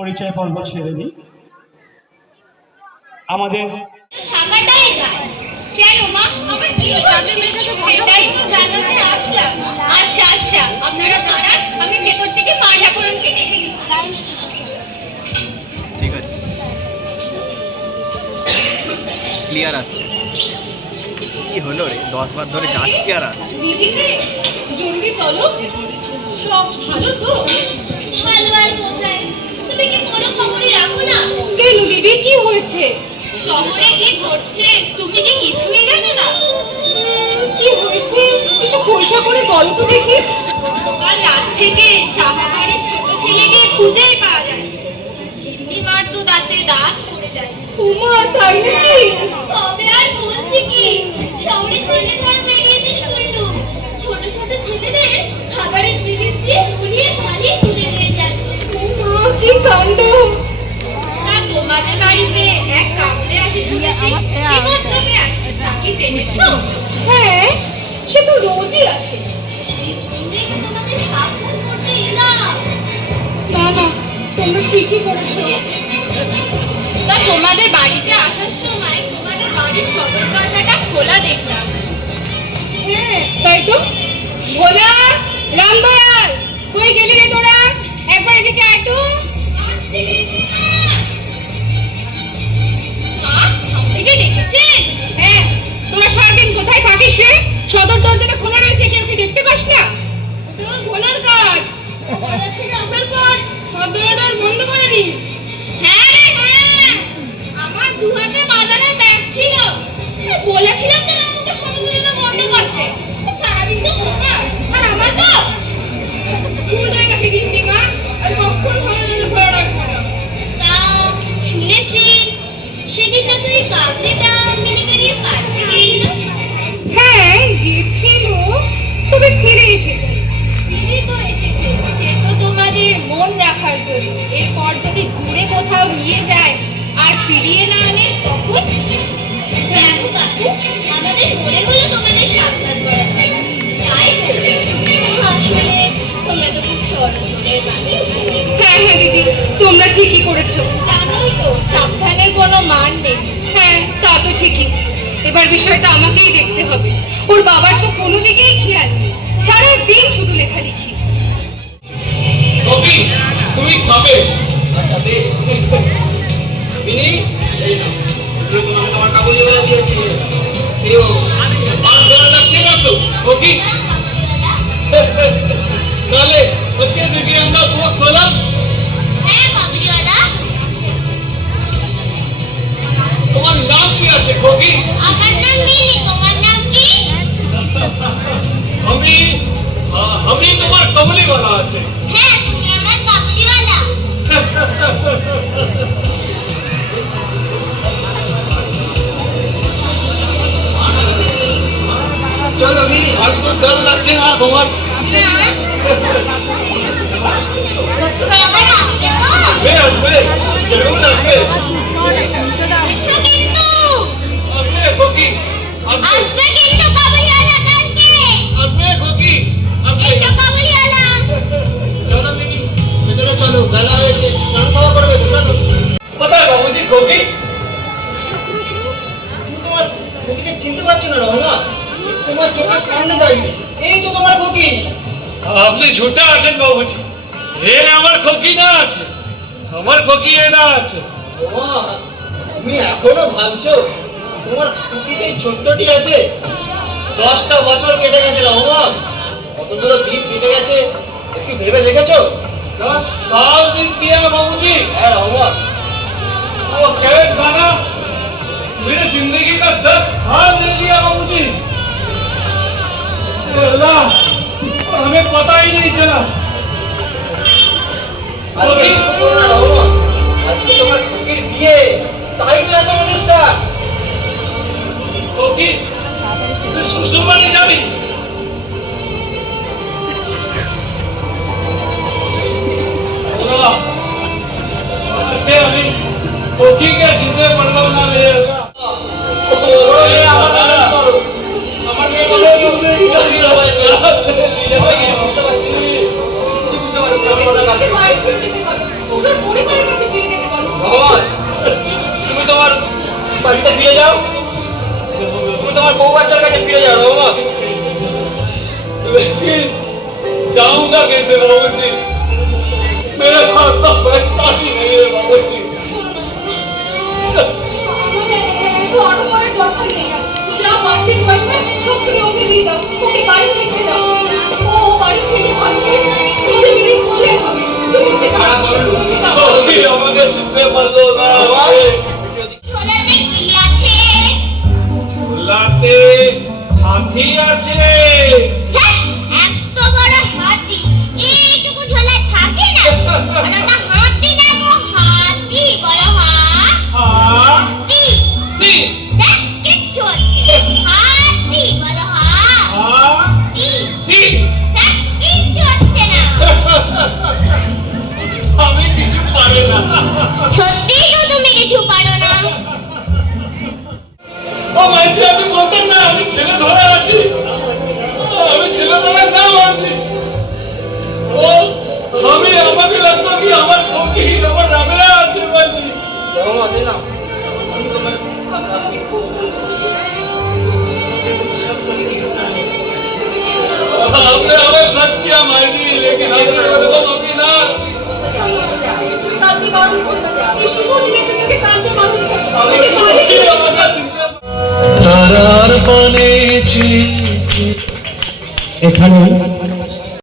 পরিচয় পর্ব ছেড়ে দিই। আমাদের আচ্ছা আচ্ছা আপনারা দাঁড়ান আমি ভেতর থেকে মা ঠাকুরনকে ডেকে ঠিক আছে। ক্লিয়ার আসছে কি হলো রে? দশ বার ধরে যাচ্ছি আর আসছি। দিদি জরুরি তলব? সব ভালো তো? তুমি কি কোনো খবরই রাখো না। কেন দিদি কি হয়েছে শহরে কি ঘটছে? তুমি কি কিছুই জানো না? কি হয়েছে? একটু খোলসা করে বলো তো দেখি। গতকাল রাত থেকে সাহাবাড়ির ছোট ছেলেকে খুঁজেই পাওয়া যাচ্ছে গিন্নিমার তো দাঁতে দাঁত পড়ে যাচ্ছে উমা তাই নাকি? তবে তোমাদের বাড়িতে আসার সময় তোমাদের বাড়ির সদর দরজাটা খোলা দেখলাম তাই তো। ভোলা রামদয়াল, কই গেলি রে তোরা? খোলা কেউ কি দেখতে পাস না? তো ভোলার কাজ। বাজার থেকে আসার পর সদরটা আর বন্ধ করেনি হ্যাঁ রে হ্যাঁ আমার দু হাতে বাজারে ব্যাগ ছিল। বলেছিলাম ঠিকই জানোই তো, সাবধানের কোনো মান নেই। হ্যাঁ তা তো ঠিকই। এবার বিষয়টা আমাকেই দেখতে হবে। ওর বাবার তো কোনো দিকেই খেয়াল নেই। সারাদিন শুধু লেখালেখি। আচ্ছা আজকে দেখি আমরা দোস্ত হলাম। কি আছে কফি আমার নাম মিনি তোমার নাম কি? আমি আমি তোমার কবলি বলা আছে। হ্যাঁ তুমি আমার কাবুলিওয়ালা চলো মিনি আর খুব ডর লাগছে না তোমার? তুমি আবার আসবে তো? আসবে আসবে জরুর আসবে। চোখের সামনে দাঁড়িয়ে এই তো তোমার খুকি আপনি ঝুটা আছেন বাবুজি এ আমার খোকি না আছে আমার খোকি এ না আছে ওমা তুমি এখনো ভাবছো তোমার খুকি সেই ছোট্টটি আছে দশটা বছর কেটে গেছে রহমা কতগুলো দিন কেটে গেছে একটু ভেবে দেখেছো दस साल बीत गया बाबूजी হ্যাঁ রহমান वो कैद खाना मेरी जिंदगी का दस साल ले लिया बाबूजी চোখে কথাই দিচ্ছে না তোমার ফকির বিয়ে। তাই তো এত অনুষ্ঠান। তুই শ্বশুর যাবিস ছেলে ধরে আছি। আমি ছেলে ধরে না মানছি ও আমি আমাকে লাগতো কি আমার ফকির আমার রামেরা আছে বলছি हमने हमें सब किया माजी लेकिन हमने उनको नौकरी ना শুভ দিনে তুমি ওকে কালকে মানুষ আমাকে এখানে